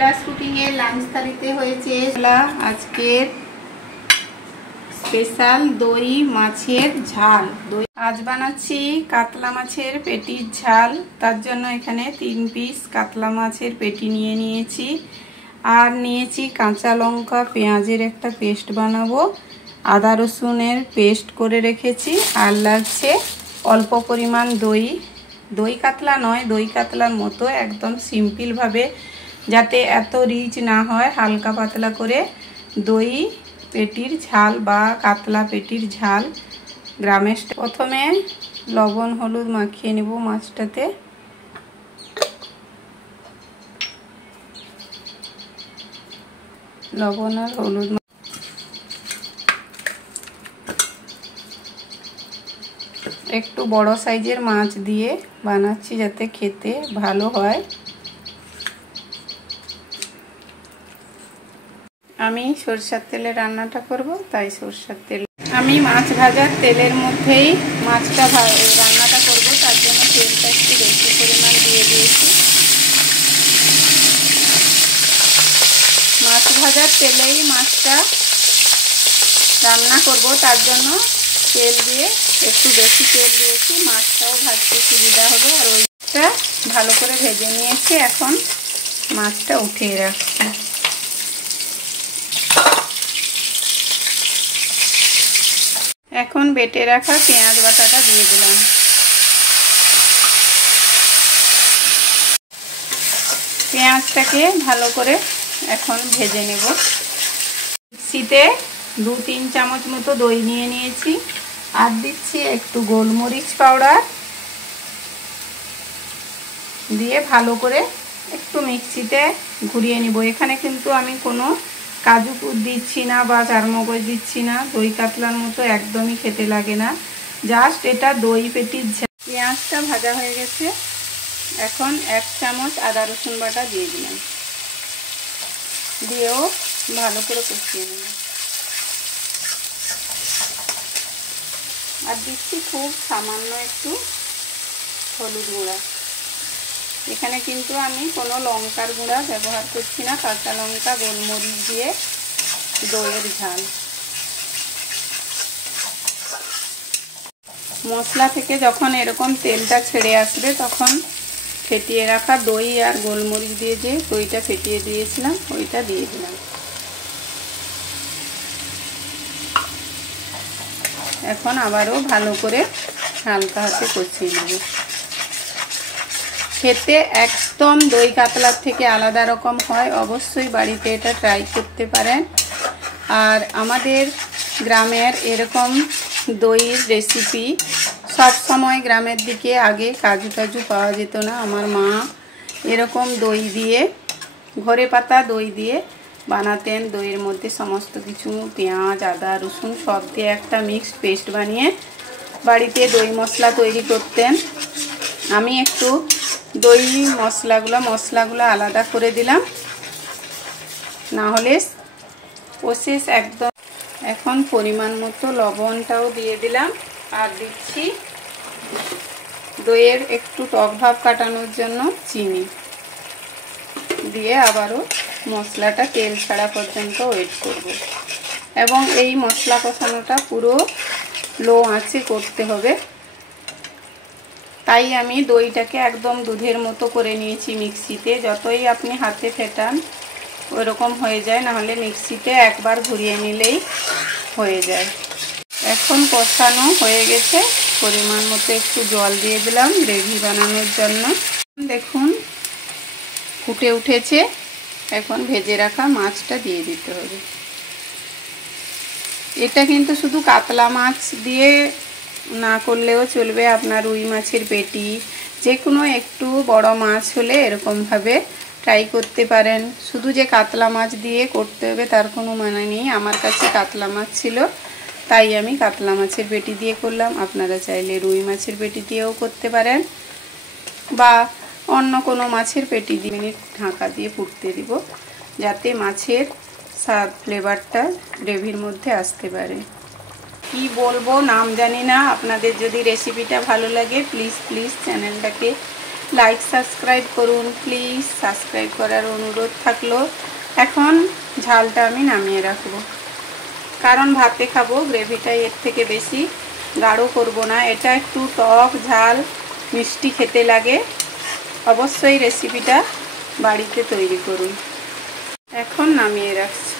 Kailash cooking এর lunch থালিতে হয়েছে আজকের স্পেশাল দই মাছের ঝাল। আজ বানাচ্ছি কাতলা মাছের পেটির ঝাল। তার জন্য এখানে 3 পিস কাতলা মাছের পেটি নিয়ে নিয়েছি, আর নিয়েছি কাঁচা লঙ্কা, পেঁয়াজের একটা পেস্ট বানাবো, আদা রসুনের পেস্ট করে রেখেছি, আর লাগছে অল্প পরিমাণ দই। দই কাতলা নয়, দই কাতলার মতো একদম সিম্পল ভাবে, যাতে এত রিচ না হয়, হালকা পাতলা করে দই পেটির ঝাল বা কাতলা পেটির ঝাল গ্রামের। প্রথমে লবণ হলুদ মাখিয়ে নেব মাছটাতে। লবণ আর হলুদ একটু বড় সাইজের মাছ দিয়ে বানাচ্ছি যাতে খেতে ভালো হয়। আমি সরষের তেলে রান্নাটা করব, তাই সরষের তেল। আমি মাছ ভাজার তেলের মধ্যেই মাছটা রান্নাটা করব, তার জন্য তেলটা একটু বেশি পরিমাণ দিয়ে দিয়েছি। মাছ ভাজার তেলেই মাছটা রান্না করব, তার জন্য তেল দিয়ে একটু বেশি তেল দিয়েছি। মাছটাও ভাজতে সুবিধা হবে। আর ওইটা ভালো করে ভেজে নিয়েছি, এখন মাছটা উঠিয়ে রাখছি। এখন বেটে রাখা পেঁয়াজ বাটাটা দিয়ে দিলাম। পেঁয়াজটাকে ভালো করে এখন ভেজে নেব। মিক্সিতে 2-3 চামচ মতো দই নিয়ে নিয়েছি, আর দিচ্ছি একটু গোলমরিচ পাউডার দিয়ে ভালো করে একটু মিক্সিতে ঘুরিয়ে নিব। এখানে কিন্তু আমি কোনো কাজু দিচ্ছি না বা চারমগজ দিচ্ছি না। দই কাতলার মতো একদমই খেতে লাগে না, জাস্ট এটা দই পেটির ঝাল। পেঁয়াজটা ভাজা হয়ে গেছে, এখন 1 চামচ আদা রসুন বাটা দিয়ে দিলাম, দিয়েও ভালো করে কষিয়ে নেব। আর দিচ্ছি খুব সামান্য একটু হলুদ গুঁড়া। এখানে কিন্তু আমি কোনো লঙ্কার গুঁড়া ব্যবহার করছি না, কাঁচা লঙ্কা গোলমরিচ দিয়ে দইয়ের ঝাল। মশলা থেকে যখন এরকম তেলটা ছেড়ে আসবে, তখন ফেটিয়ে রাখা দই আর গোলমরিচ দিয়ে যে দইটা ফেটিয়ে দিয়েছিলাম ওইটা দিয়ে দিলাম। এখন আবারও ভালো করে হালকা হাতে কষিয়ে নেব। খেতে একদম দই কাতলার থেকে আলাদা রকম হয়। অবশ্যই বাড়িতে এটা ট্রাই করতে পারেন। আর আমাদের গ্রামের এরকম দইয়ের রেসিপি সব সময় গ্রামের দিকে আগে কাজু পাওয়া যেত না। আমার মা এরকম দই দিয়ে, ঘরে পাতা দই দিয়ে বানাতেন। দইয়ের মধ্যে সমস্ত কিছু পেঁয়াজ, আদা, রসুন সব দিয়ে একটা মিক্সড পেস্ট বানিয়ে বাড়িতে দই মশলা তৈরি করতেন। আমি একটু দই মশলাগুলো আলাদা করে দিলাম, না হলে প্রসেস একদম। এখন পরিমাণ মতো লবণটাও দিয়ে দিলাম, আর দিচ্ছি দইয়ের একটু টক ভাব কাটানোর জন্য চিনি দিয়ে আবারও মশলাটা তেল ছাড়া পর্যন্ত ওয়েট করব। এবং এই মশলা কষানোটা পুরো লো আঁচে করতে হবে। তাই আমি দইটাকে একদম দুধের মতো করে নিয়েছি মিক্সিতে। যতই আপনি হাতে ফেটান ওইরকম হয়ে যায়, নাহলে মিক্সিতে একবার ঘুরিয়ে নিলেই হয়ে যায়। এখন কষানো হয়ে গেছে, পরিমাণ মতো একটু জল দিয়ে দিলাম গ্রেভি বানানোর জন্য। দেখুন ফুটে উঠেছে, এখন ভেজে রাখা মাছটা দিয়ে দিতে হবে। এটা কিন্তু শুধু কাতলা মাছ দিয়ে না করলেও চলবে, আপনার রুই মাছের পেটি, যে কোনো একটু বড় মাছ হলে এরকমভাবে ট্রাই করতে পারেন। শুধু যে কাতলা মাছ দিয়ে করতে হবে তার কোনো মানে নেই। আমার কাছে কাতলা মাছ ছিল, তাই আমি কাতলা মাছের পেটি দিয়ে করলাম। আপনারা চাইলে রুই মাছের পেটি দিয়েও করতে পারেন, বা অন্য কোনো মাছের পেটি দিয়ে মিনিট ঢাকা দিয়ে ফুটতে দিব, যাতে মাছের স্বাদ ফ্লেভারটা গ্রেভির মধ্যে আসতে পারে। কি বলবো নাম জানি না। আপনাদের যদি রেসিপিটা ভালো লাগে প্লিজ চ্যানেলটাকে লাইক সাবস্ক্রাইব করুন প্লিজ, সাবস্ক্রাইব করার অনুরোধ থাকলো। এখন ঝালটা আমি নামিয়ে রাখবো, কারণ ভাতে খাবো, গ্রেভিটা এর থেকে বেশি গাঢ় করব না। এটা একটু টক ঝাল মিষ্টি খেতে লাগে, অবশ্যই রেসিপিটা বাড়িতে তৈরি করুন। এখন নামিয়ে রাখছি।